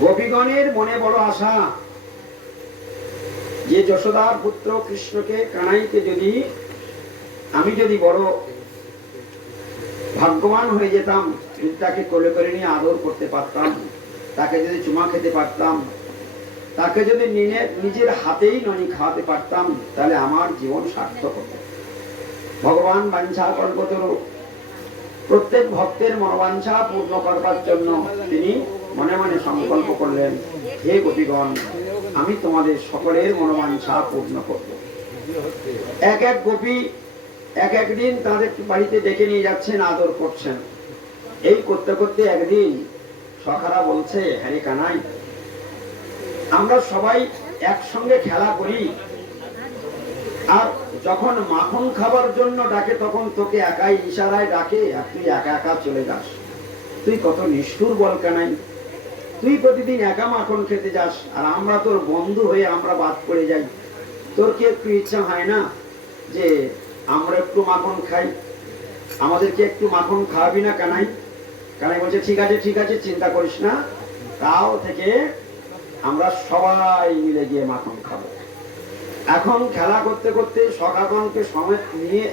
গোপীগণের মনে বড় আশা। যে যশোদার পুত্র কৃষ্ণকে কানাইকে যদি, আমি যদি বড় ভাগ্যবান হয়ে যেতাম তাকে কোলে করে নিয়ে আদর করতে পারতাম, তাকে যদি চুমা খেতে পারতাম, তাকে যদি নিজের হাতেই ননি খাওয়াতে পারতাম, তাহলে আমার জীবন সার্থক হতো। ভগবান বাঞ্ছা কল্পতরু। প্রত্যেক ভক্তের মনোবাঞ্ছা পূর্ণ করবার জন্য তিনি মনে মনে সংকল্প করলেন, হে গোপীগণ আমি তোমাদের সকলের মনোবাঞ্ছা পূর্ণ করব। এক এক গোপী এক একদিন তাদের বাড়িতে ডেকে নিয়ে যাচ্ছেন, আদর করছেন। এই করতে করতে একদিন সখারা বলছে হ্যারি কানাই, আমরা সবাই একসঙ্গে খেলা করি। আর যখন মাখন খাবার জন্য ডাকে, তখন তোকে একাই ইশারায় ডাকে, আর তুই একা একা চলে যাস। তুই কত নিষ্ঠুর বল কানাই। তুই প্রতিদিন একা মাখন খেতে যাস, আর আমরা তোর বন্ধু হয়ে আমরা বাদ পড়ে যাই। তোর কি একটু ইচ্ছা হয় না যে আমরা একটু মাখন খাই? আমাদেরকে একটু মাখন খাওয়াবি না কানাই? কানাই বলছে, ঠিক আছে ঠিক আছে, চিন্তা করিস না। তাও থেকে আমরা সবাই মিলে গিয়ে মাখন খাব। এখন খেলা করতে করতে সখাগণকে সমেত নিয়ে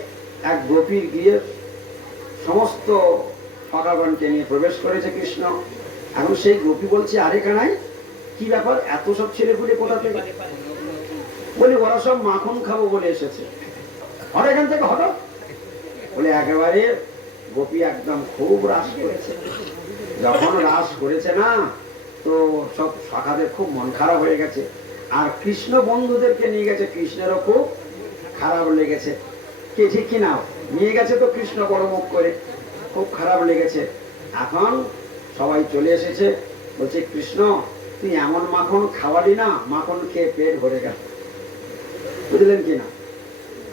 এক গোপীর গিয়ে সমস্ত সখাগণকে নিয়ে প্রবেশ করেছে কৃষ্ণ। এখন সেই গোপী বলছে, আরে কানাই, কি ব্যাপার? এত সব ছেলে পুলে কোথা থেকে? বলি, ওরা সব মাখন খাব বলে এসেছে। আর এখান থেকে, হঠাৎ? বলে, একেবারে গোপী একদম খুব রাস করেছে। যখন রাস করেছে না, তো সব সখাদের খুব মন খারাপ হয়ে গেছে। আর কৃষ্ণ বন্ধুদেরকে নিয়ে গেছে, কৃষ্ণেরও খুব খারাপ লেগেছে। কে, ঠিক কিনা নিয়ে গেছে তো কৃষ্ণ বড় মুখ করে, খুব খারাপ লেগেছে। এখন সবাই চলে এসেছে। বলছে, কৃষ্ণ, তুই এমন মাখন খাওয়ালি না, মাখন খেয়ে পেট ভরে গেল। বুঝলেন কিনা?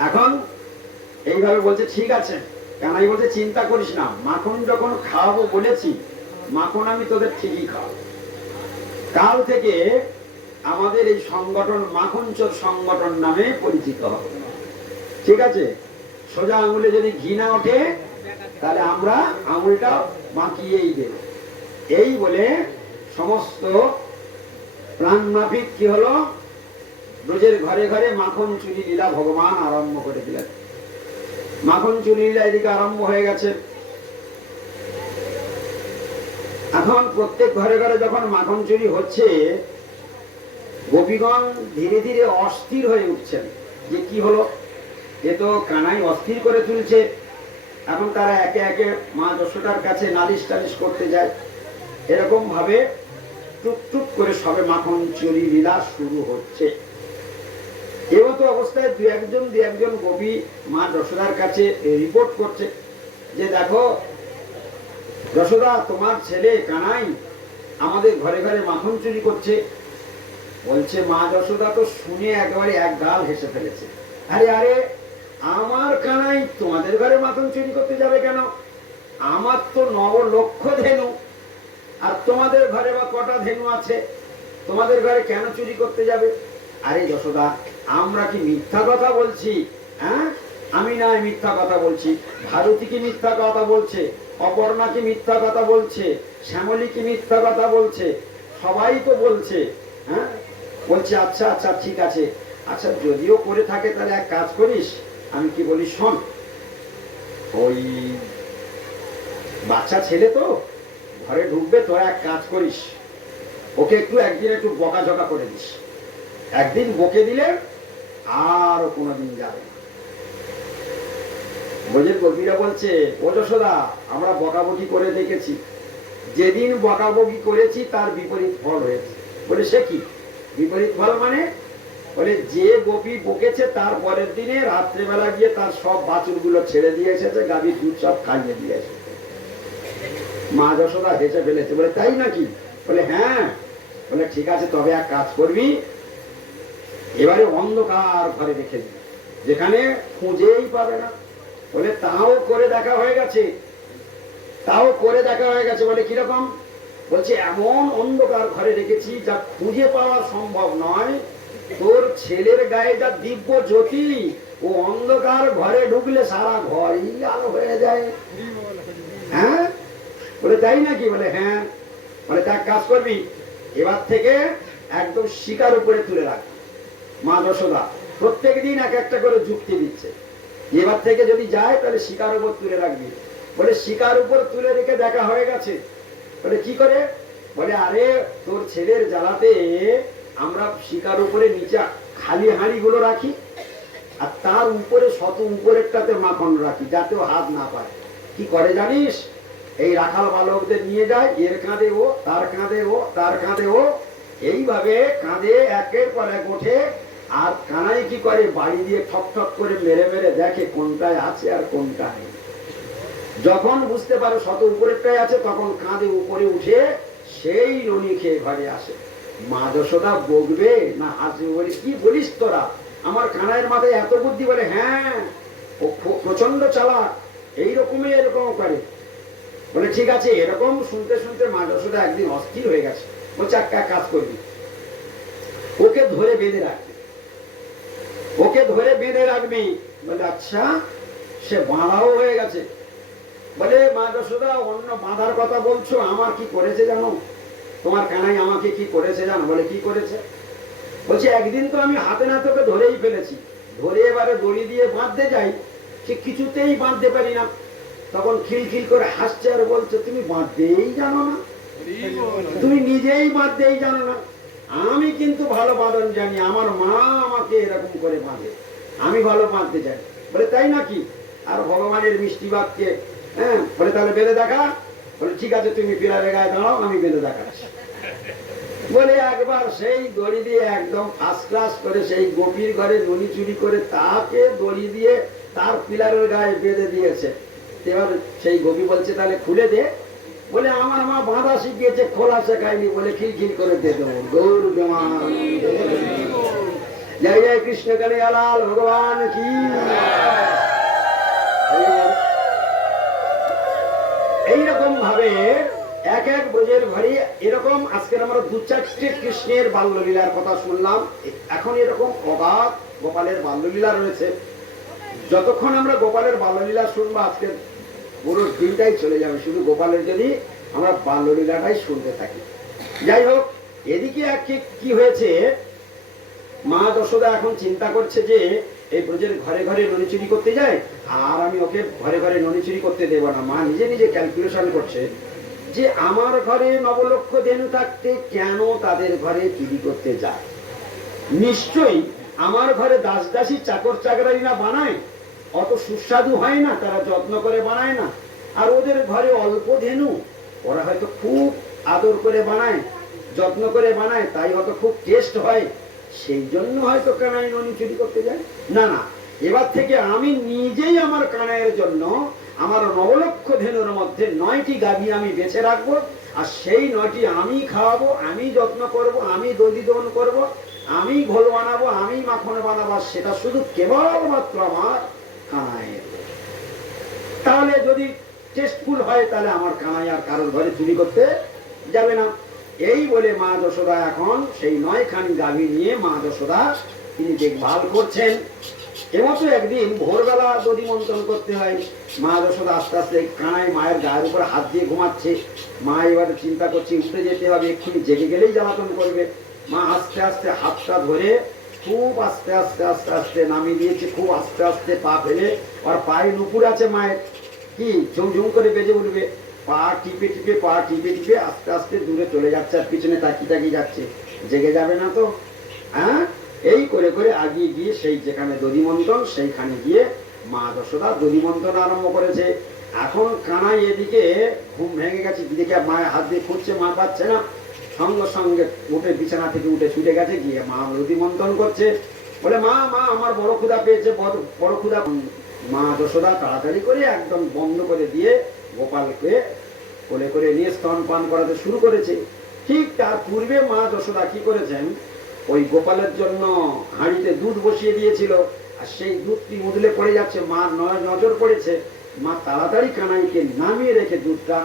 এখন এইভাবে বলছে, ঠিক আছে। কানাই বলছে, চিন্তা করিস না, মাখন যখন খাওয়াবো বলেছি, মাখন আমি তোদের ঠিকই খাওয়াবো। কাল থেকে আমাদের এই সংগঠন মাখনচোর সংগঠন নামে পরিচিত হবে। ঠিক আছে? সোজা আঙুলে যদি ঘি না ওঠে, তাহলে আমরা আঙুলটা বাঁকিয়েই দেব। এই বলে সমস্ত প্রাণমাফিক কি হলো? ব্রজের ঘরে ঘরে মাখন চুরি লীলা ভগবান আরম্ভ করে দিলেন। মাখন চুরি লীলা এদিকে আরম্ভ হয়ে গেছে। এখন প্রত্যেক ঘরে ঘরে যখন মাখন চুরি হচ্ছে, গোপীগণ ধীরে ধীরে অস্থির হয়ে উঠছেন যে কি হলো? এ তো কানাই অস্থির করে তুলছে। এখন তারা একে একে মা যশোদার কাছে নালিশ টালিশ করতে যায়। এরকম ভাবে টুক টুক করে সবে মাখন চুরি লীলা শুরু হচ্ছে। এমতো অবস্থায় দু একজন দু একজন কবি মা যশোদার কাছে রিপোর্ট করছে যে, দেখো, যশোদা, তোমার ছেলে কানাই আমাদের ঘরে ঘরে মাখন চুরি করছে। বলছে, মা যশোদা তো শুনে একেবারে এক গাল হেসে ফেলেছে। আরে আরে, আমার কানাই তোমাদের ঘরে মাখন চুরি করতে যাবে কেন? আমার তো নব লক্ষ ধেনু। আর তোমাদের ঘরে বা কটা ধেনু আছে? তোমাদের ঘরে কেন চুরি করতে যাবে? আরে যশোদা, আমরা কি মিথ্যা কথা বলছি? হ্যাঁ? আমি না মিথ্যা কথা বলছি। ভারতী কি মিথ্যা কথা বলছে? অপর্ণা কি মিথ্যা কথা বলছে? শ্যামলী কি মিথ্যা কথা বলছে? সবাই তো বলছে হ্যাঁ? বলছে আচ্ছা আচ্ছা ঠিক আছে। আচ্ছা যদিও করে থাকে, তাহলে এক কাজ করিস। আমি কি বলি, শোন। ওই বাচ্চা ছেলে তো ঘরে ঢুকবে, তোরা এক কাজ করিস, ওকে একটু একদিন একটু বকাঝকা করে দিস। একদিন বকে দিলে আর কোনোদিন যাবে না। ব্রজের কবিরা বলছে, ও যশোদা, আমরা বকাবকি করে দেখেছি। যেদিন বকাবকি করেছি, তার বিপরীত ফল হয়েছে। বলে, সে কি? বিপরীত ফল মানে? বলে, যে গোপী বকেছে, তার পরের দিনে রাত্রেবেলা গিয়ে তার সব বাছুরগুলো ছেড়ে দিয়ে এসেছে, গাভীর দুধ সব খাইয়ে দিয়ে এসেছে। মা যশোদা হেসে ফেলেছে। বলে, তাই নাকি? বলে হ্যাঁ। বলে, ঠিক আছে, তবে এক কাজ করবি। এবারে অন্ধকার ঘরে রেখে দিবি যেখানে খুঁজেই পাবে না। বলে, তাও করে দেখা হয়ে গেছে। তাও করে দেখা হয়ে গেছে বলে, কীরকম? বলছে, এমন অন্ধকার ঘরে রেখেছি যা খুঁজে পাওয়া সম্ভব নয়। তোর ছেলের গায়ে যা দিব্য জ্যোতি, ও অন্ধকার ঘরে ঢুকলে সারা ঘরই আলো হয়ে যায়। বলে তাই নাকি? বলে হ্যাঁ। বলে তা কাজ করবি? এবার থেকে একদম শিকার উপরে তুলে রাখবে মা যশোদা। প্রত্যেক দিন এক একটা করে যুক্তি দিচ্ছে। এবার থেকে যদি যায়, তাহলে শিকার উপর তুলে রাখবি। বলে, শিকার উপর তুলে রেখে দেখা হয়ে গেছে। বলে, কি করে? বলে, আরে, তোর ছেলের জ্বালাতে আমরা শিকার উপরে নিচে খালি হাঁড়ি গুলো রাখি আর তার উপরে শত উপরেরটাতে মাখন রাখি, যাতে হাত না পায়। কি করে জানিস? এই রাখাল বালকদের নিয়ে যায়, এর কাঁধে ও, তার কাঁধে ও, তার কাঁধে ও। এইভাবে কাঁধে একের পর এক ওঠে, আর কানাই কি করে? বাড়ি দিয়ে ঠক ঠক করে মেরে মেরে দেখে কোনটায় আছে আর কোনটা নেই। যখন বুঝতে পারো শত উপরেরটাই আছে, তখন কাঁধে উপরে উঠে সেই রনি খেয়ে ঘরে আসে। মা যশোদা বকবে? না হাসবে বলে কি বলিস তোরা? আমার কানাইয়ের মাথায় এত বুদ্ধি বলে হ্যাঁ প্রচণ্ড চালাক। এইরকমই এরকম করে। বলে, ঠিক আছে, এরকম শুনতে শুনতে মা যশোদা একদিন অস্থির হয়ে গেছে। বলছে একটা কাজ করবি। ওকে ধরে বেঁধে রাখবি। ওকে ধরে বেঁধে রাখবি। বলে আচ্ছা সে বাঁধাও হয়ে গেছে। বলে মা অন্য বাঁধার কথা বলছো, আমার কি করেছে জানো? তোমার কানাই আমাকে কি করেছে জানো? বলে, কি করেছে? বলছে, একদিন তো আমি হাতে না তোকে ধরেই ফেলেছি। ধরে এবারে দড়ি দিয়ে বাঁধতে যাই সে কিছুতেই বাঁধতে পারি না। তখন খিলখিল করে হাসছে আর বলছে, তুমি বাঁধতেই জানো না। তুমি নিজেই বাঁধতেই জানো না। আমি কিন্তু ভালো বাঁধন জানি, আমার মা আমাকে এরকম করে বাঁধে। আমি ভালো বাঁধতে চাই। বলে, তাই নাকি? আর ভগবানের মিষ্টি বাক্যে হ্যাঁ? বলে, তাহলে বেঁধে দেখা। বলে, ঠিক আছে, তুমি পিলারে গায়ে দাঁড়াও, আমি বেঁধে দেখাচ্ছি। বলে, একবার সেই দড়ি দিয়ে একদম ফার্স্ট ক্লাস করে সেই গোপীর ঘরে ননি চুরি করে তাকে দড়ি দিয়ে তার পিলারের গায়ে বেঁধে দিয়েছে। এবার সেই গোপী বলছে, তাহলে খুলে দে। বলে, আমার মা বাঁধা শিখিয়েছে, খোলা শেখায়নি। বলে খিলখিল করে জমান জয় জয় কৃষ্ণ কালিয়ালাল, ভগবান কি এইরকম ভাবে এক এক ব্রজের ঘরে এরকম, আজকের আমরা দু চারটে কৃষ্ণের বাল্যলীলার কথা শুনলাম। এখন এরকম অবাধ গোপালের বাল্যলীলা রয়েছে। যতক্ষণ আমরা গোপালের বাল্যলীলা শুনব আজকে পুরো দিনটাই চলে যাবে। শুধু গোপালের যদি আমরা বাল্যলীলাটাই শুনতে থাকি। যাই হোক, এদিকে কি- হয়েছে? মা যশোদা এখন চিন্তা করছে যে এই ব্রজের ঘরে ঘরে ননি করতে যায়, আর আমি ওকে ঘরে ঘরে ননি চুরি করতে দেব না। মা নিজে নিজে ক্যালকুলেশন করছে যে আমার ঘরে নবলক্ষ দেনু থাকতে কেন তাদের ঘরে চুরি করতে যায়? নিশ্চয়ই আমার ঘরে দাস দাসী চাকর চাকরাই না বানায় অত সুস্বাদু হয় না, তারা যত্ন করে বানায় না। আর ওদের ঘরে অল্প ধেনু, ওরা হয়তো খুব আদর করে বানায়, যত্ন করে বানায়, তাই হয়তো খুব টেস্ট হয়। সেই জন্য হয়তো কানাই ননি চুরি করতে যায়। না না, এবার থেকে আমি নিজেই আমার কানাইয়ের জন্য আমার নবলক্ষ ধেনুর মধ্যে নয়টি গাভী আমি বেছে রাখব, আর সেই নয়টি আমি খাওয়াবো, আমি যত্ন করব, আমি দধি দহন করব, আমি ঘোল বানাবো, আমি মাখন বানাবো সেটা শুধু কেবলমাত্র আমার তাহলে যদি টেস্টফুল হয়, তাহলে আমার কানাই আর কারোর ঘরে চুরি করতে যাবে না। এই বলে মা যশোদা এখন সেই নয়খানি গাভী নিয়ে মা যশোদা তিনি দেখভাল করছেন। এবছর একদিন ভোরবেলা দধি মন্থন করতে হয়, মা যশোদা আস্তে আস্তে কানায় মায়ের গায়ের উপর হাত দিয়ে ঘুমাচ্ছে। মা এবারে চিন্তা করছে, উঠে যেতে হবে, এক্ষুনি জেগে গেলেই জ্বালাতন করবে। মা আস্তে আস্তে হাতটা ধরে খুব আস্তে আস্তে আস্তে আস্তে নামিয়ে দিয়েছে, খুব আস্তে আস্তে পা ফেলে। আর পায়ে নুপুর আছে মায়ের। কি? ঝুমঝুম করে বেজে উঠবে। পা টিপে টিপে, পা টিপে টিপে আস্তে আস্তে দূরে চলে যাচ্ছে আর পিছনে তাকিয়ে তাকিয়ে যাচ্ছে। জেগে যাবে না তো? হ্যাঁ? এই করে করে আগিয়ে গিয়ে সেই যেখানে দধি মন্থন সেইখানে গিয়ে মা যশোদা দধি মন্থন আরম্ভ করেছে। এখন কানাই এদিকে ঘুম ভেঙে গেছে। দিদিকে মায়ের হাত দিয়ে খুঁজছে, মা পাচ্ছে না। সঙ্গে সঙ্গে উঠে বিছানা থেকে উঠে ছুটে গেছে, গিয়ে মা দধি মন্থন করছে। বলে, মা মা, আমার বড় ক্ষুদা পেয়েছে, বড় বড় ক্ষুদা মা যশোদা তাড়াতাড়ি করে একদম বন্ধ করে দিয়ে গোপালকে কোলে করে নিয়ে স্তন পান করাতে শুরু করেছে। ঠিক তার পূর্বে মা যশোদা কি করেছেন? ওই গোপালের জন্য হাঁড়িতে দুধ বসিয়ে দিয়েছিল, আর সেই দুধটি মুদলে পড়ে যাচ্ছে মা নজর পড়েছে। মা তাড়াতাড়ি কানাইকে নামিয়ে রেখে দুধটা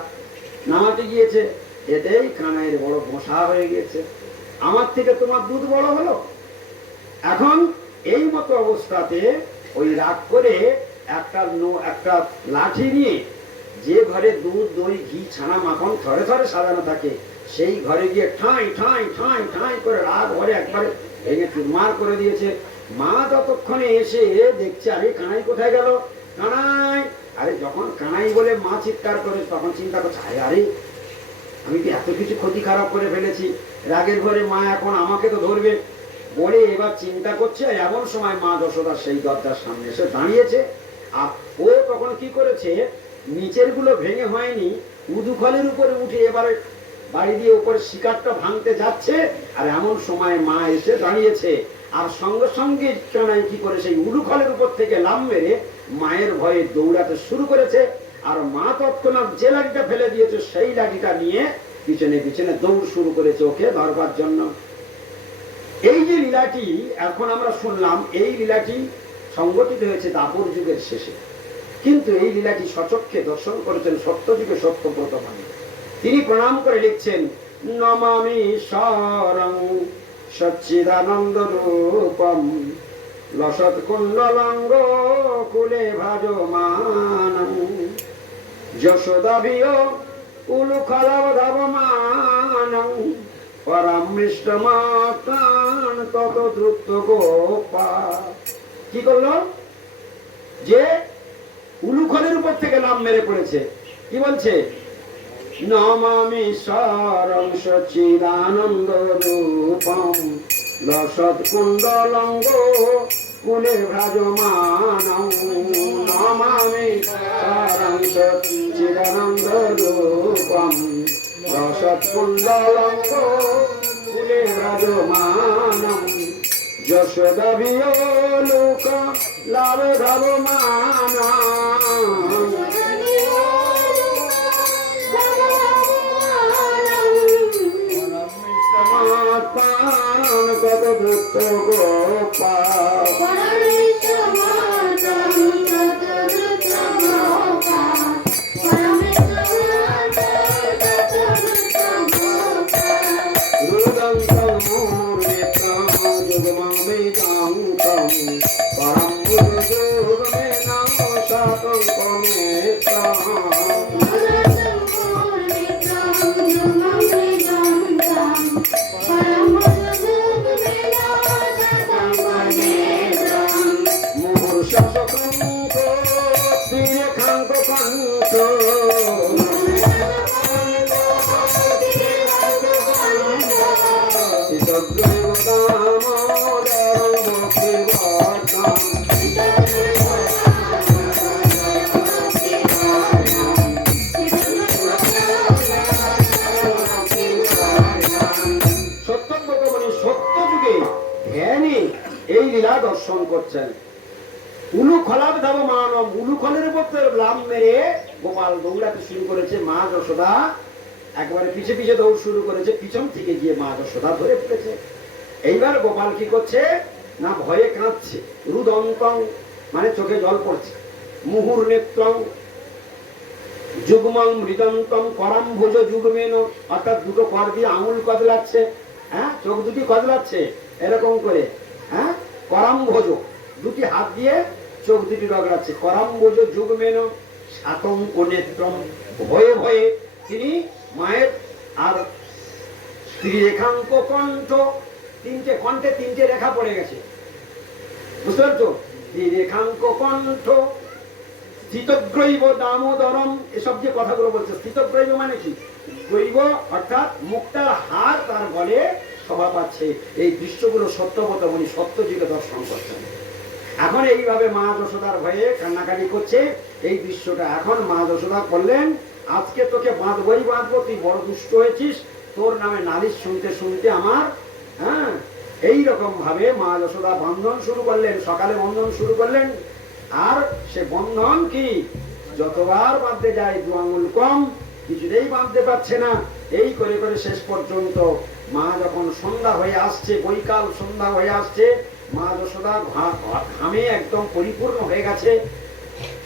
নামাতে গিয়েছে। এতেই কানাইয়ের বড় মশা হয়ে গিয়েছে। আমার থেকে তোমার দুধ বড় হলো? এখন এই মতো অবস্থাতে ওই রাগ করে একটা নো- একটা লাঠি নিয়ে যে ঘরে দুধ, দই, ঘি, ছানা, মাখন থরে থরে সাজানো থাকে, সেই ঘরে গিয়ে ঠাঁই ঠাঁই ঠাঁই ঠাঁই করে রাগ ঘরে একবারে ভেঙে চুরমার করে দিয়েছে। মা ততক্ষণে এসে দেখছে, আরে কানাই কোথায় গেল? কানাই! আরে যখন কানাই বলে মা চিৎকার করে, তখন চিন্তা করছে আরে আমি কি এত কিছু ক্ষতি খারাপ করে ফেলেছি? রাগের ঘরে মা এখন আমাকে তো ধরবে। বলে এবার চিন্তা করছে, এমন সময় মা যশোদা সেই দরজার সামনে এসে দাঁড়িয়েছে। আর ও তখন কি করেছে নিচেরগুলো ভেঙে হয়নি উদুখলের উপরে উঠে এবারে বাড়ি দিয়ে উপরে শিকারটা ভাঙতে যাচ্ছে। আর এমন সময় মা এসে দাঁড়িয়েছে। আর সঙ্গে সঙ্গে কি করে সেই উলুখলের উপর থেকে লাম মেরে মায়ের ভয়ে দৌড়াতে শুরু করেছে। আর মা তৎক্ষণাৎ যে লাঠিটা ফেলে দিয়েছে, সেই লাঠিটা নিয়ে পিছনে পিছনে দৌড় শুরু করেছে ওকে ধরবার জন্য। এই যে লীলাটি এখন আমরা শুনলাম, এই লীলাটি সংগঠিত হয়েছে দাপর যুগের শেষে। কিন্তু এই লীলাটি সচক্ষে দর্শন করেছেন সত্যযুগে সত্যব্রত মানে। তিনি প্রণাম করে লিখছেন, নমামি সরং সচ্চিদানন্দ রূপম লসৎ কুণ্ডলঙ্গ কুলে ভাজমানম যশোদাভিয় উলুখলবধবমানম পরামৃষ্টমাত্রাণ তত দ্রুত গোপা। কি করল? যে উলুখলের উপর থেকে নাম মেরে পড়েছে। কি বলছে? নমামি সরং সচিদানন্দ রূপম। লসৎ কুণ্ডলঙ্গ কুলে ভ্রাজমানং নমামি সরং সচিদানন্দ রূপম লসৎ কুণ্ডলঙ্গ কুলে ভ্রাজমানং যশোদভিয় লোক লাভ ধবমানা কত দূত গোপা যশোদা ধরে ফেলেছে। এইবার গোপাল কি করছে? না, ভয়ে কাঁদছে। রুদন্তং মানে চোখে জল পড়ছে। মুহুর নেত্রং যুগ্মং মৃদন্তম করাম্ভুজ যুগমেন, অর্থাৎ দুটো কর দিয়ে আঙুল কদলাচ্ছে। হ্যাঁ চোখ দুটি কদলাচ্ছে, এরকম করে। হ্যাঁ করাম্ভোজ দুটি হাত দিয়ে চোখ দুটি রগড়াচ্ছে। করাম্ভোজ যুগমেন সাতঙ্ক নেত্রম ভয়ে ভয়ে তিনি মায়ের আর স্ত্রী রেখাঙ্ক কণ্ঠ, তিনটে কণ্ঠে তিনটে রেখা পড়ে গেছে। বুঝতে পারছ? স্ত্রী রেখাঙ্ক কণ্ঠ স্থিতগ্রৈব দামোদরম, এসব যে কথাগুলো বলছে স্থিতগ্রৈব মানে কি? গ্রৈব অর্থাৎ মুক্তার হার তার গলে শোভা পাচ্ছে। এই দৃশ্যগুলো সত্যবত উনি সত্যযুগে দর্শন করছেন। এখন এইভাবে মা যশোদার ভয়ে কান্নাকাটি করছে, এই দৃশ্যটা। এখন মা যশোদা করলেন আজকে তোকে বাঁধবই বাঁধবো, তুই বড় দুষ্ট হয়েছিস তোর নামে নালিশ শুনতে শুনতে আমার হ্যাঁ এই রকম ভাবে মা যশোদা বন্ধন শুরু করলেন, সকালে বন্ধন শুরু করলেন। আর সে বন্ধন কি? যতবার বাঁধতে যায়, দু আঙুল কম, কিছুতেই বাঁধতে পারছে না। এই করে করে শেষ পর্যন্ত মা যখন সন্ধ্যা হয়ে আসছে, বৈকাল সন্ধ্যা হয়ে আসছে, মা যশোদা ঘামে একদম পরিপূর্ণ হয়ে গেছে।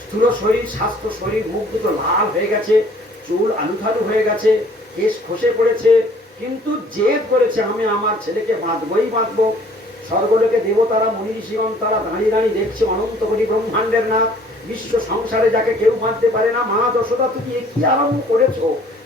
স্থূল শরীর, স্বাস্থ্য শরীর, মুখ দুটো লাল হয়ে গেছে, চুল আলুথালু হয়ে গেছে। কেশ খসে পড়েছে, কিন্তু জেদ করেছে আমি আমার ছেলেকে বাঁধবই বাঁধব। স্বর্গলোকে দেবতারা মুনি ঋষিগণ তারা দাঁড়িয়ে দাঁড়িয়ে দেখছে অনন্ত করি ব্রহ্মাণ্ডের না বিশ্ব সংসারে যাকে কেউ বাঁধতে পারে না, মা দশদা তুমি কি আরম্ভ করেছ?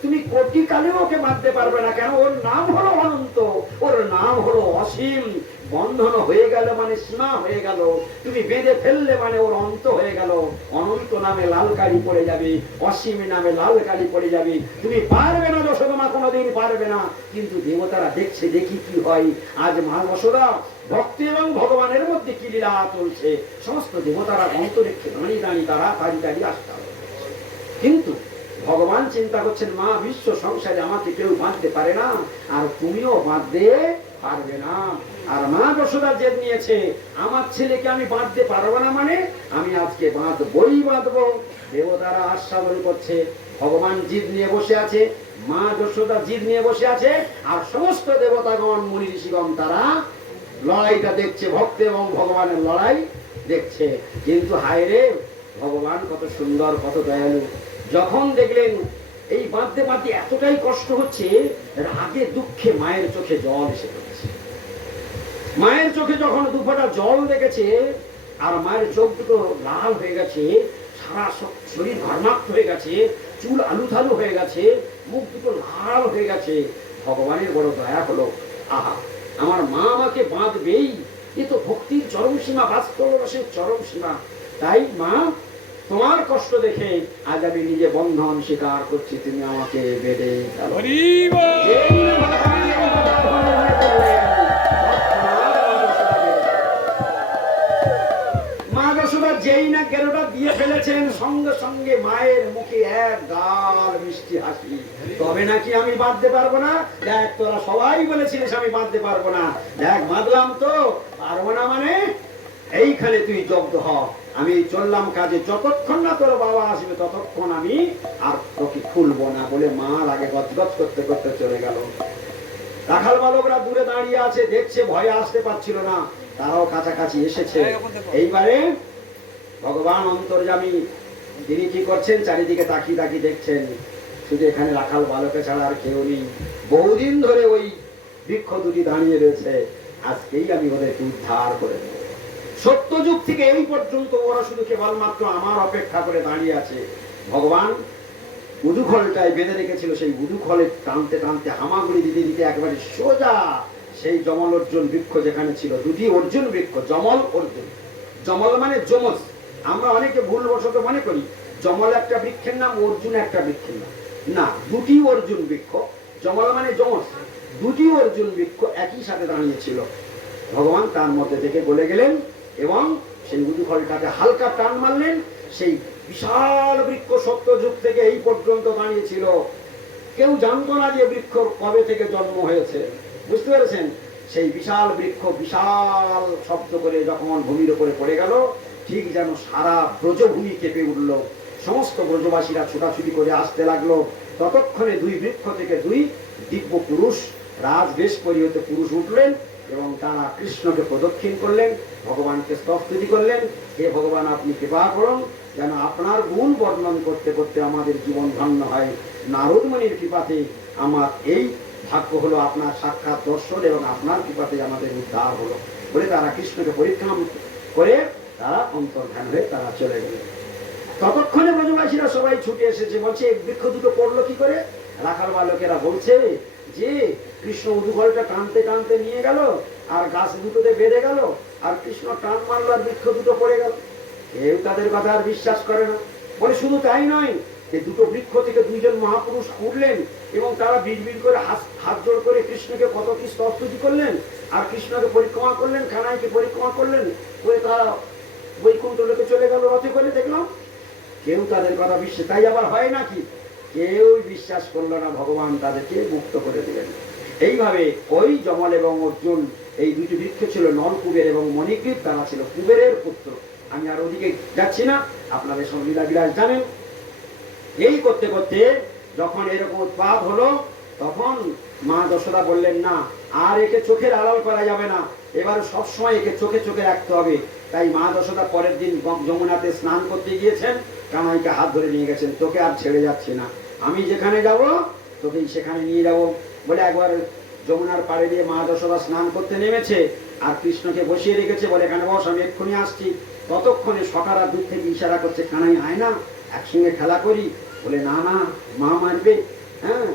তুমি কোটি কালেও ওকে মারতে পারবে না কেন? ওর নাম হলো অনন্ত, ওর নাম হলো অসীম। বন্ধন হয়ে গেল মানে সীমা হয়ে গেল। তুমি বেঁধে ফেললে মানে ওর অন্ত হয়ে গেল। অনন্ত নামে লাল কালি পড়ে যাবে, অসীম নামে লাল কালি পড়ে যাবে। তুমি পারবে না যশোদমা কোনোদিন, পারবে না। কিন্তু দেবতারা দেখছে, দেখি কি হয়। আজ মা যশোদা ভক্তি এবং ভগবানের মধ্যে কি লীলা চলছে? সমস্ত দেবতারা অন্তরে দাঁড়িয়ে দাঁড়িয়ে তারা দাঁড়িয়ে দাঁড়িয়ে আসতে কিন্তু ভগবান চিন্তা করছেন, মা, বিশ্ব সংসারে আমাকে কেউ বাঁধতে পারে না। আর তুমিও বাঁধতে পারবে না। আর মা যশোদা জেদ নিয়েছে, আমার ছেলেকে আমি বাঁধতে পারব না মানে আমি আজকে বাঁধ বাঁধবই বাঁধবো। দেবতারা আশ্বাদন করছে, ভগবান জিদ নিয়ে বসে আছে, মা যশোদা জিদ নিয়ে বসে আছে, আর সমস্ত দেবতাগণ, মুনি ঋষিগণ তারা লড়াইটা দেখছে, ভক্ত এবং ভগবানের লড়াই দেখছে। কিন্তু হায় রে, ভগবান কত সুন্দর, কত দয়ালু। যখন দেখলেন এই বাঁধতে বাঁধতে এতটাই কষ্ট হচ্ছে, রাগে দুঃখে মায়ের চোখে জল এসে মায়ের চোখে যখন দুফোটা জল দেখেছে আর মায়ের চোখ দুটো লাল হয়ে গেছে সারা শরীর ঘর্মাক্ত হয়ে গেছে চুল আলু থালু হয়ে গেছে মুখ দুটো লাল হয়ে গেছে ভগবানের বড় দয়া হলো। আহা আমার মা আমাকে বাঁধবেই এ তো ভক্তির চরম সীমা বাস্তব রসের চরম সীমা। তাই মা তোমার কষ্ট দেখে আজ আমি নিজে বন্ধন স্বীকার করছি তুমি আমাকে বেড়ে যেই না গেরোটা দিয়ে ফেলেছেন সঙ্গে সঙ্গে মায়ের মুখে এক গাল মিষ্টি হাসি। তবে নাকি আমি বাঁধতে পারব না? দেখ তোরা সবাই বলেছিলিস আমি বাঁধতে পারব না। দেখ বাঁধলাম তো পারব না মানে? এইখানে তুই জব্দ হ। আমি চললাম কাজে যতক্ষণ না তোর বাবা আসবে ততক্ষণ আমি আর তোকে খুলবো না বলে মা আগে গজগজ করতে করতে চলে গেল। রাখাল বালকরা দূরে দাঁড়িয়ে আছে দেখছে ভয়ে আসতে পারছিল না। তারাও কাছাকাছি এসেছে। এইবারে ভগবান অন্তর্জামী তিনি কি করছেন? চারিদিকে তাকিয়ে তাকিয়ে দেখছেন, শুধু এখানে রাখাল বালকে ছাড়া আর কেউ নেই। বহুদিন ধরে ওই বৃক্ষ দুটি দাঁড়িয়ে রয়েছে। আজকেই আমি ওদেরকে উদ্ধার করে দেবো। সত্য যুগ থেকে এই পর্যন্ত ওরা শুধু কেবলমাত্র আমার অপেক্ষা করে দাঁড়িয়ে আছে। ভগবান উদুখলটায় বেঁধে রেখেছিল, সেই উদুখলে টানতে টানতে হামাগুড়ি দিতে দিতে একবারে সোজা সেই জমল অর্জুন বৃক্ষ যেখানে ছিল, দুটি অর্জুন বৃক্ষ জমল অর্জুন। জমল মানে যমজ। আমরা অনেকে ভুলবশত মনে করি জমল একটা বৃক্ষের নাম অর্জুন একটা বৃক্ষের নাম। না, দুটি অর্জুন বৃক্ষ জমল মানে যমজ। দুটি অর্জুন বৃক্ষ একই সাথে দাঁড়িয়েছিল ভগবান তার মধ্যে থেকে বলে গেলেন এবং সেই উদু ফলটাকে হালকা টান মারলেন। সেই বিশাল বৃক্ষ সত্য যুগ থেকে এই পর্যন্ত দাঁড়িয়েছিল কেউ জানতো না যে বৃক্ষ কবে থেকে জন্ম হয়েছে। বুঝতে পেরেছেন? সেই বিশাল বৃক্ষ বিশাল শব্দ করে যখন ভূমির উপরে পড়ে গেল ঠিক যেন সারা ব্রজভূমি কেঁপে উঠল। সমস্ত ব্রজবাসীরা ছোটাছুটি করে আসতে লাগল। ততক্ষণে দুই বৃক্ষ থেকে দুই দিব্য পুরুষ রাজবেশ পরিহিত পুরুষ উঠলেন এবং তারা কৃষ্ণকে প্রদক্ষিণ করলেন, ভগবানকে স্তস্তুতি করলেন। হে ভগবান, আপনি কৃপা করুন যেন আপনার গুণ বর্ণন করতে করতে আমাদের জীবন ধন্য হয়। নারদমণির কৃপাতে আমার এই ভাগ্য হলো আপনার সাক্ষাৎ দর্শন এবং আপনার কৃপাতে আমাদের উদ্ধার হলো। বলে তারা কৃষ্ণকে পরীক্ষা করে তারা অন্তর্ধান হয়ে তারা চলে গেলেন ততক্ষণে ব্রজবাসীরা সবাই ছুটে এসেছে, বলছে বৃক্ষ দুটো পড়ল কি করে? রাখাল বালকেরা বলছে, যে কৃষ্ণ উদুফলটা টানতে টানতে নিয়ে গেল, আর গাছ দুটোতে বেঁধে গেল, আর কৃষ্ণ টান মারলো আর বৃক্ষ দুটো পড়ে গেল। কেউ তাদের কথা আর বিশ্বাস করে না। বলে, শুধু তাই নয়, যে দুটো বৃক্ষ থেকে দুইজন মহাপুরুষ উঠলেন এবং তারা বিড় বিড় করে হাত হাত জোড় করে কৃষ্ণকে কত কি স্তস্তুতি করলেন, আর কৃষ্ণকে পরিক্রমা করলেন, কানাইকে পরিক্রমা করলেন, করে তারা বৈকুণ্ঠ লোকে চলে গেল, রথে করে দেখলাম কেউ তাদের কথা বিশ্বাস তাই আবার হয় নাকি? কেউ বিশ্বাস করল না, ভগবান তাদেরকে মুক্ত করে দিলেন। এইভাবে ওই জমল এবং অর্জুন, এই দুটি বৃক্ষ ছিল নলকুবের এবং মণিকৃত তারা ছিল কুবেরের পুত্র। আমি আর ওদিকে যাচ্ছি না, আপনাদের লীলা বিলাস জানেন। এই করতে করতে যখন এরকম উৎপাদ হলো, তখন মা দশরা বললেন, না, আর একে চোখের আড়াল করা যাবে না। এবার সবসময় একে চোখে চোখে রাখতে হবে। তাই মা যশোদা পরের দিন যমুনাতে স্নান করতে গিয়েছেন। কানাইকে হাত ধরে নিয়ে গেছেন, তোকে আর ছেড়ে যাচ্ছে না। আমি যেখানে যাব, তোকেই সেখানে নিয়ে যাব। বলে একবার যমুনার পাড়ে দিয়ে মা যশোদা স্নান করতে নেমেছে আর কৃষ্ণকে বসিয়ে রেখেছে, বলে, এখানে বস, আমি এক্ষুনি আসছি। ততক্ষণে সকারা দূর থেকে ইশারা করছে, কানাই, আয় না, একসঙ্গে খেলা করি। বলে, না না, মা মারবে হ্যাঁ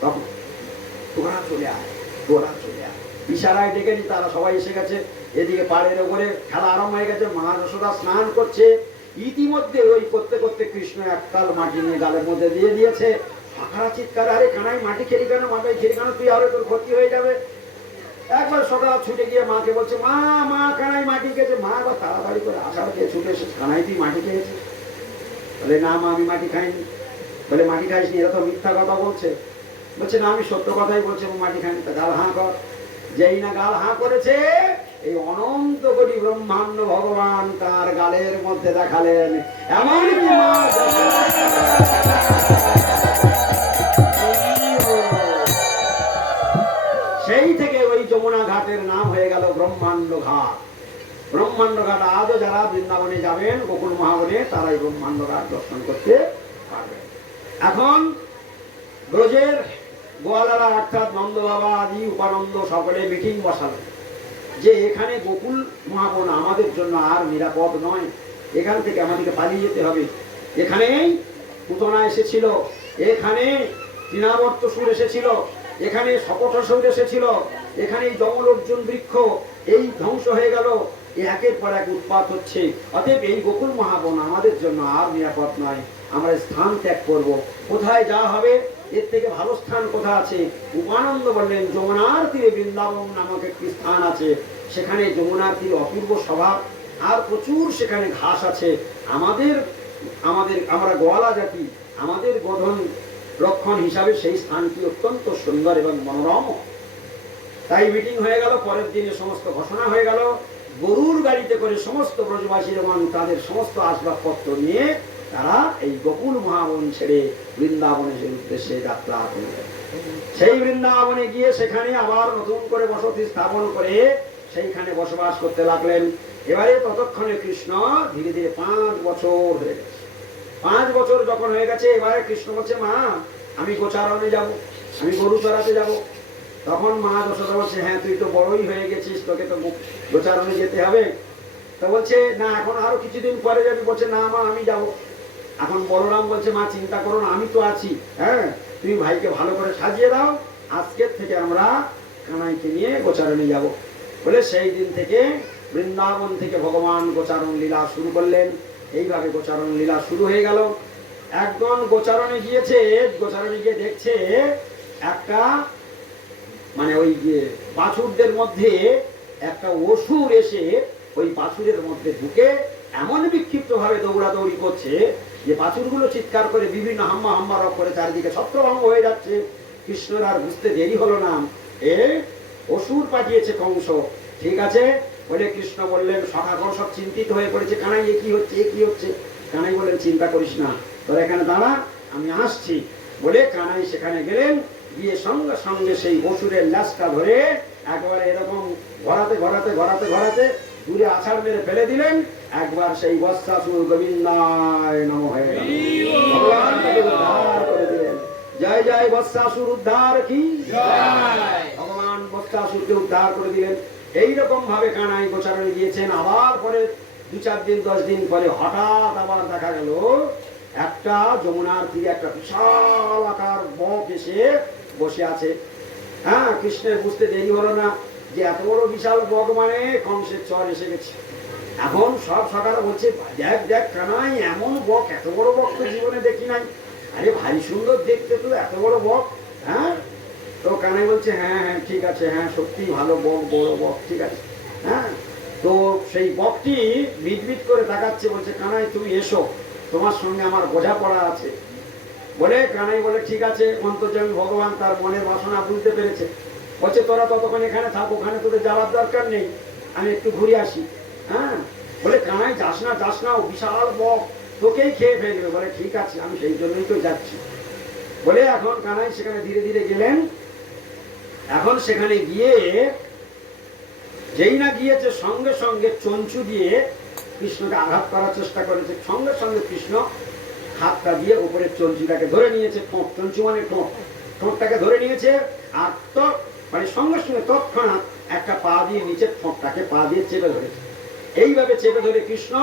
তখন তোরা চলে আয় তোরা চলে আয়। ইশারায় ডেকে নি তারা সবাই এসে গেছে। এদিকে পাড়ের ওপরে খেলা আরম্ভ হয়ে গেছে। মা যশোদা স্নান করছে। ইতিমধ্যে ওই করতে করতে কৃষ্ণ একতাল মাটি নিয়ে গালের মধ্যে দিয়ে দিয়েছে। ফাঁকারা চিৎকার, আরে কানাই, মাটি খেলি কেন? মাথায় খেলি কেন? তুই আরও তোর ক্ষতি হয়ে যাবে। একবার সকাল ছুটে গিয়ে মাকে বলছে, মা মা, কানাই মাটি খেয়েছে। মা আবার তাড়াতাড়ি করে আসার খেয়ে ছুটে এসে, কানাই, তুই মাটি খেয়েছে বলে, না মা, আমি মাটি খাইনি। বলে, মাটি খাইসনি? এরা তো মিথ্যা কথা বলছে। বলছে, না, আমি সত্য কথাই বলছি মাটি খাইনি। তা গাল হাঁ কর। যেই না গাল হাঁ করেছে, এই অনন্ত কোটি ব্রহ্মাণ্ড ভগবান তার গালের মধ্যে দেখালেন, এমন সেই থেকে ওই যমুনা ঘাটের নাম হয়ে গেল ব্রহ্মাণ্ড ঘাট। ব্রহ্মাণ্ড ঘাট আজও যারা বৃন্দাবনে যাবেন, গোকুল মহাবনে, তারাই ব্রহ্মাণ্ড ঘাট দর্শন করতে পারবেন। এখন ব্রজের গোয়ালারা অর্থাৎ নন্দ বাবা আদি উপানন্দ সকলে মিটিং বসালেন যে এখানে গোকুল মহাবন আমাদের জন্য আর নিরাপদ নয়, এখান থেকে আমাদেরকে পালিয়ে যেতে হবে। এখানেই পুতনা এসেছিল, এখানে তৃণাবর্ত সুর এসেছিল, এখানে শপথসৌর এসেছিল এখানে এই জঙ্গল অর্জুন বৃক্ষ, এই ধ্বংস হয়ে গেল একের পর এক উৎপাত হচ্ছে। অতএব এই গোকুল মহাবন আমাদের জন্য আর নিরাপদ নয়। আমরা স্থান ত্যাগ করব। কোথায় যা হবে? এর থেকে ভালো স্থান কোথা আছে? উপানন্দ বললেন, যমুনার তীরে বৃন্দাবন নামক একটি স্থান আছে। সেখানে যমুনার তীরে অপূর্ব স্বভাব আর প্রচুর সেখানে ঘাস আছে। আমাদের আমাদের, আমরা গোয়ালা জাতি, আমাদের গোধন রক্ষণ হিসাবে সেই স্থানটি অত্যন্ত সুন্দর এবং মনোরম। তাই মিটিং হয়ে গেল, পরের দিনে সমস্ত ঘোষণা হয়ে গেল। গরুর গাড়িতে করে সমস্ত ব্রজবাসী এবং তাদের সমস্ত আসবাবপত্র নিয়ে তারা এই গোকুল মহাবন ছেড়ে বৃন্দাবনের উদ্দেশ্যে যাত্রা করলেন। সেই বৃন্দাবনে গিয়ে সেখানে আবার নতুন করে বসতি স্থাপন করে সেইখানে বসবাস করতে লাগলেন। এবারে ততক্ষণে কৃষ্ণ ধীরে ধীরে পাঁচ বছর হয়ে গেছে। পাঁচ বছর যখন হয়ে গেছে, এবারে কৃষ্ণ বলছে, মা, আমি গোচারণে যাব, আমি গরু চড়াতে যাব। তখন মা যশোদা বলছে হ্যাঁ তুই তো বড়ই হয়ে গেছিস, তোকে তো গোচারণে যেতে হবে। তো বলছে, না, এখন আরও কিছুদিন পরে যাবি। বলছে, না, মা, আমি যাব। এখন বলরাম বলছে, মা, চিন্তা করো আমি তো আছি। হ্যাঁ তুমি ভাইকে ভালো করে সাজিয়ে দাও, আজকের থেকে আমরা কানাইকে নিয়ে গোচারণে যাব। বলে সেই দিন থেকে বৃন্দাবন থেকে ভগবান গোচারণ লীলা শুরু করলেন। এইভাবে গোচারণ লীলা শুরু হয়ে গেল। একজন গোচারণে গিয়েছে, গোচারণে গিয়ে দেখছে একটা মানে ওই বাছুরদের মধ্যে একটা অসুর এসে ওই বাছুরের মধ্যে ঢুকে এমন বিক্ষিপ্ত ভাবে দৌড়াদৌড়ি করছে যে বাছুরগুলো চিৎকার করে বিভিন্ন হাম্মা হাম্মা রক করে চারিদিকে ছত্রভঙ্গ হয়ে যাচ্ছে। কৃষ্ণর আর বুঝতে দেরি হলো না। এ অসুর পাঠিয়েছে কংস। ঠিক আছে? বলে কৃষ্ণ বললেন সখাগণ সব চিন্তিত হয়ে পড়েছে। কানাই, এ কি হচ্ছে? এ কি হচ্ছে? কানাই বললেন, চিন্তা করিস না। তোরা এখানে দাঁড়া, আমি আসছি। বলে কানাই সেখানে গেলেন, গিয়ে সঙ্গে সঙ্গে সেই অসুরের ল্যাসটা ধরে একবারে এরকম ঘোরাতে ঘোরাতে ঘোরাতে ঘোরাতে দূরে আছাড় মেরে ফেলে দিলেন। একবার সেই বৎসাসুর গোবিন্দায় নম হয়ে ভগবান উদ্ধার করে দিলেন। জয় জয় বৎসাসুর উদ্ধার কি? ভগবান বৎসাসুরকে উদ্ধার করে দিলেন। এইরকম ভাবে কানাই গোচারণে গিয়েছেন। আবার পরে দু চার দিন দশ দিন পরে হঠাৎ আবার দেখা গেল একটা যমুনার তীরে একটা বিশাল আকার বক এসে বসে আছে। হ্যাঁ কৃষ্ণের বুঝতে দেরি হলো না যে এত বড় বিশাল বক মানে কংসের চর এসে গেছে। এখন সব সকালে বলছে দেখ দেখ, কানাই, এমন বক, এত বড় বক তো জীবনে দেখি নাই। আরে ভারী সুন্দর দেখতে তো এত বড় বক হ্যাঁ? তো কানাই বলছে হ্যাঁ হ্যাঁ ঠিক আছে হ্যাঁ সত্যি ভালো বক, বড় বক, ঠিক আছে হ্যাঁ? তো সেই বকটি বিট করে তাকাচ্ছে, বলছে, কানাই, তুমি এসো, তোমার সঙ্গে আমার বোঝাপড়া আছে। বলে, কানাই বলে, ঠিক আছে অন্তর্জন ভগবান তার মনের বাসনা বুঝতে পেরেছে। বলছে, তোরা ততক্ষণ এখানে থাক, ওখানে তোদের যাওয়ার দরকার নেই। আমি একটু ঘুরে আসি। হ্যাঁ? বলে যাস না যাস না বিশাল বক। তোকেই খেয়ে ফেলবে বলে, ঠিক আছে, আমি সেই জন্যই তো যাচ্ছি। বলে, এখন কানাই সেখানে ধীরে ধীরে গেলেন। এখন সেখানে গিয়ে, যেই না গিয়েছে, সঙ্গে সঙ্গে চঞ্চু দিয়ে কৃষ্ণকে আঘাত করার চেষ্টা করেছে। সঙ্গে সঙ্গে কৃষ্ণ হাতটা দিয়ে উপরে চঞ্চুটাকে ধরে নিয়েছে ঠোঁট চঞ্চু মানে ঠোঁট ঠোঁটটাকে ধরে নিয়েছে, আর তো মানে সঙ্গে সঙ্গে তৎক্ষণাৎ একটা পা দিয়ে নিচে ঠোঁটটাকে পা দিয়ে চেপে ধরেছে। এইভাবে চেপে ধরে কৃষ্ণ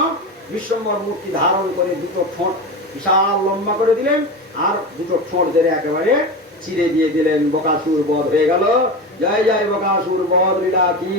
বিশ্বম্বর মূর্তি ধারণ করে দুটো ঠোঁট বিশাল লম্বা করে দিলেন, আর দুটো ঠোঁট ধরে একেবারে চিরে দিয়ে দিলেন, বকাসুর বধ হয়ে গেল। জয় জয় বকাসুর বধ, লীলা কি